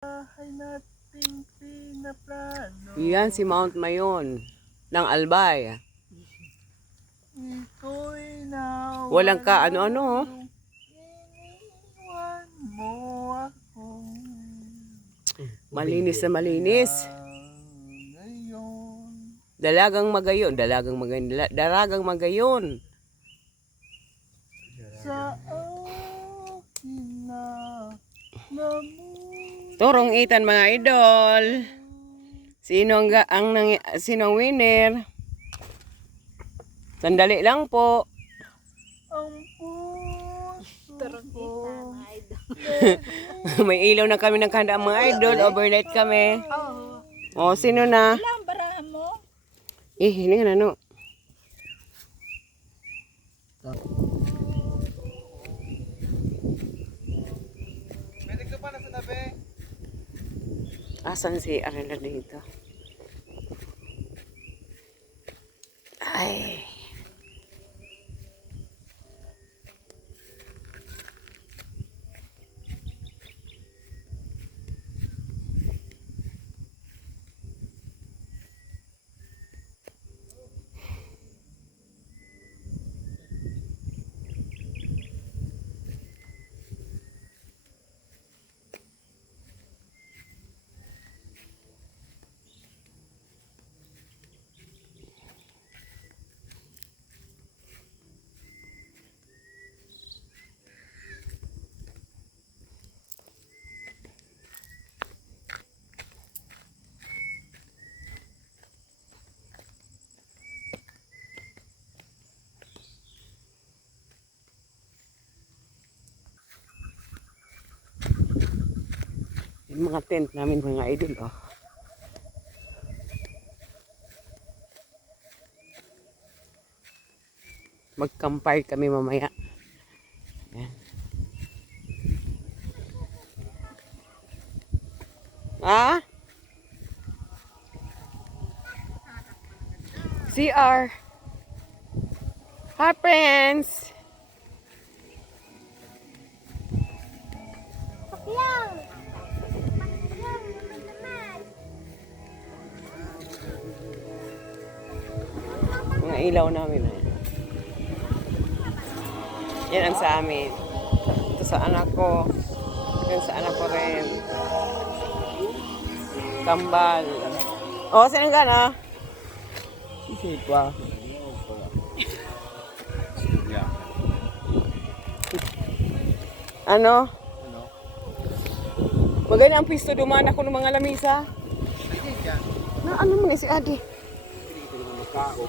Bahay nating pinaplano. Yan si Mount Mayon ng Albay. Ito'y nawala. Walang ka ano-ano. Iniwan mo ako. Malinis na malinis. Ngayon. Dalagang magayon. Dalagang magayon. Sa akin na lamunan. Turong itan mga idol. Sino ang winner? Sandali lang po. Ang puso ko. May ilaw na kami ng kanda mga idol. Overnight kami. O, sino na? Ilang barahan mo? Hindi nga ano. Pwede ka pa na sa tabi. Asan si Arela dito? Ay. Yung mga tent namin mga idol, oh. Mag-campfire kami mamaya. Ayan. Ah? CR. Hi, friends. Mga ilaw namin. Yan ang sa amin. Ito sa anak ko. Yan sa anak ko rin. Kambal. O, saan ka na? Isip pa. Ano? Ano? Maganda ang pisto, dumaan ako ng mga lamisa. Hindi ka. Na ano mo na si Adi? Hindi ka naman magkao.